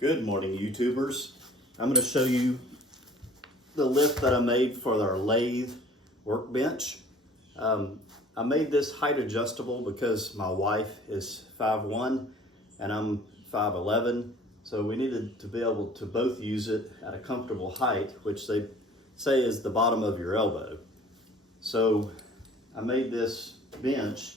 Good morning, YouTubers. I'm going to show you the lift that I made for our lathe workbench. I made this height adjustable because my wife is 5'1" and I'm 5'11", so we needed to be able to both use it at a comfortable height, which they say is the bottom of your elbow. So I made this bench.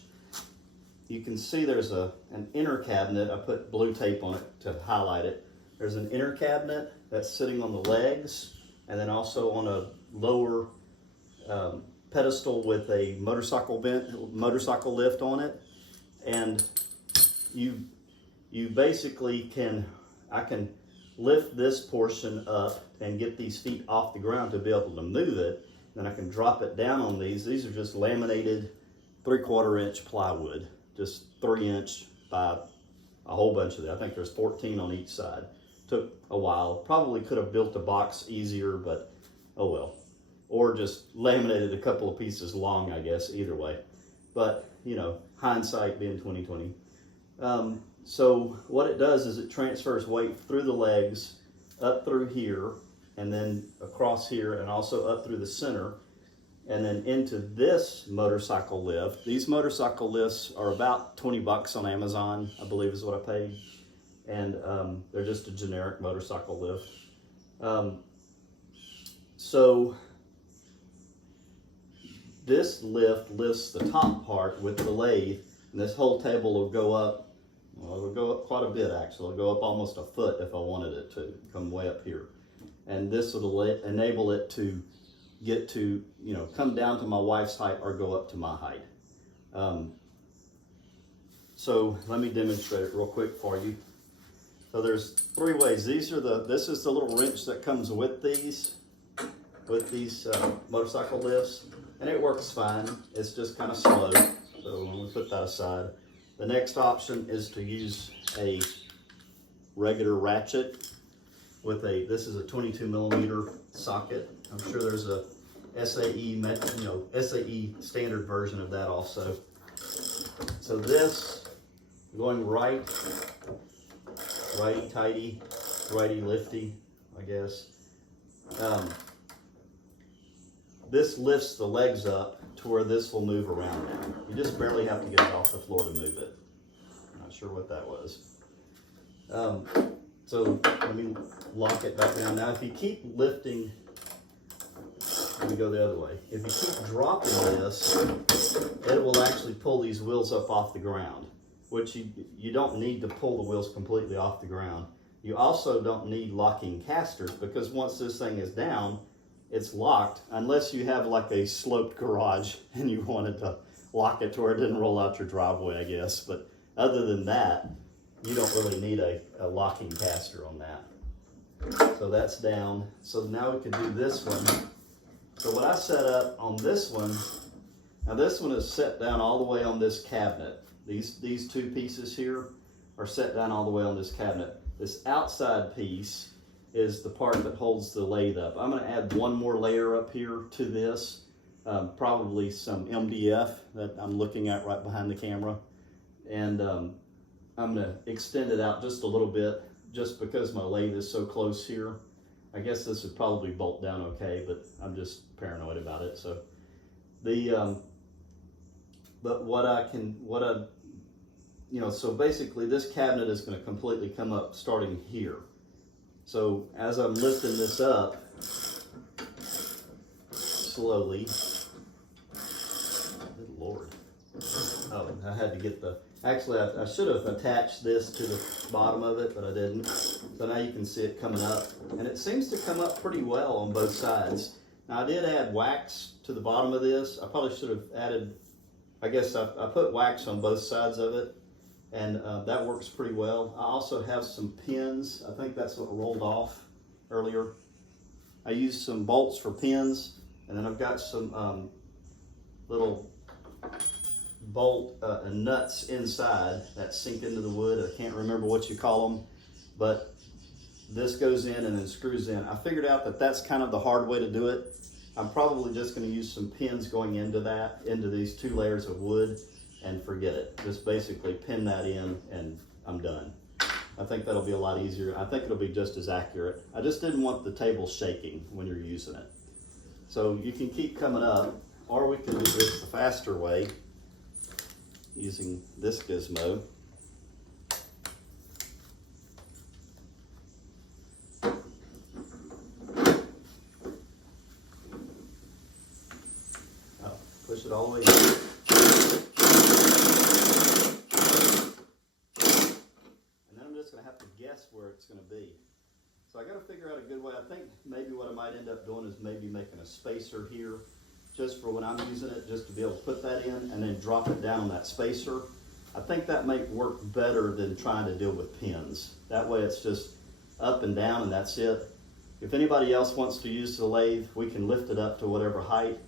You can see there's an inner cabinet. I put blue tape on it to highlight it. There's an inner cabinet that's sitting on the legs, and then also on a lower pedestal with a motorcycle lift on it. And you basically I can lift this portion up and get these feet off the ground to be able to move it. Then I can drop it down on these. These are just laminated 3/4 inch plywood, just 3 inch by a whole bunch of them. I think there's 14 on each side. Took a while. Probably could have built a box easier, but oh well. Or just laminated a couple of pieces long, I guess, either way. But, you know, hindsight being 20/20. So what it does is it transfers weight through the legs, up through here, and then across here, and also up through the center, and then into this motorcycle lift. These motorcycle lifts are about 20 bucks on Amazon, I believe is what I paid. And they're just a generic motorcycle lift. So this lift lifts the top part with the lathe, and this whole table will go up. Well, it'll go up quite a bit actually. It'll go up almost a foot if I wanted it to, come way up here. And this will enable it to get to, you know, come down to my wife's height or go up to my height. So let me demonstrate it real quick for you. So there's 3 ways. This is the little wrench that comes with these motorcycle lifts, and it works fine. It's just kind of slow. So when we put that aside, the next option is to use a regular ratchet with this is a 22 millimeter socket. I'm sure there's a SAE standard version of that also. So this going righty-tighty, righty-lifty, I guess. This lifts the legs up to where this will move around now. You just barely have to get it off the floor to move it. Not sure what that was. So let me lock it back down. Now if you keep lifting, let me go the other way. If you keep dropping this, it will actually pull these wheels up off the ground, which you don't need to pull the wheels completely off the ground. You also don't need locking casters, because once this thing is down, it's locked, unless you have like a sloped garage and you wanted to lock it to where it didn't roll out your driveway, I guess. But other than that, you don't really need a locking caster on that. So that's down. So now we can do this one. So what I set up on this one, now this one is set down all the way on this cabinet. These 2 pieces here are set down all the way on this cabinet. This outside piece is the part that holds the lathe up. I'm going to add one more layer up here to this, probably some MDF that I'm looking at right behind the camera. And I'm going to extend it out just a little bit, just because my lathe is so close here. I guess this would probably bolt down okay, but I'm just paranoid about it. So so basically this cabinet is going to completely come up starting here. So as I'm lifting this up slowly, good Lord. Oh, I had to get actually I should have attached this to the bottom of it, but I didn't. So now you can see it coming up, and it seems to come up pretty well on both sides. Now I did add wax to the bottom of this. I probably should have added, I guess I put wax on both sides of it, and that works pretty well. I also have some pins. I think that's what rolled off earlier. I used some bolts for pins, and then I've got some little bolt and nuts inside that sink into the wood. I can't remember what you call them, but this goes in and then screws in. I figured out that that's kind of the hard way to do it. I'm probably just going to use some pins going into these 2 layers of wood, and forget it. Just basically pin that in and I'm done. I think that'll be a lot easier. I think it'll be just as accurate. I just didn't want the table shaking when you're using it. So you can keep coming up, or we can do this the faster way using this gizmo. Push it all the way in. Gonna have to guess where it's gonna be. So I gotta figure out a good way. I think maybe what I might end up doing is maybe making a spacer here just for when I'm using it, just to be able to put that in and then drop it down on that spacer. I think that might work better than trying to deal with pins. That way it's just up and down and that's it. If anybody else wants to use the lathe, we can lift it up to whatever height.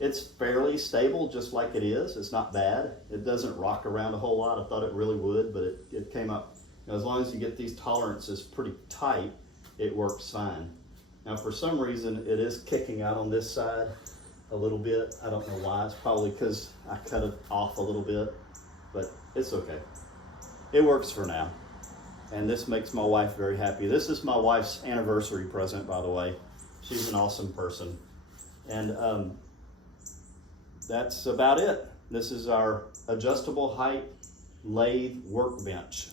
It's fairly stable just like it is. It's not bad. It doesn't rock around a whole lot. I thought it really would, but it came up. As long as you get these tolerances pretty tight, it works fine. Now for some reason, it is kicking out on this side a little bit. I don't know why. It's probably because I cut it off a little bit, but it's okay. It works for now. And this makes my wife very happy. This is my wife's anniversary present, by the way. She's an awesome person. And that's about it. This is our adjustable height lathe workbench.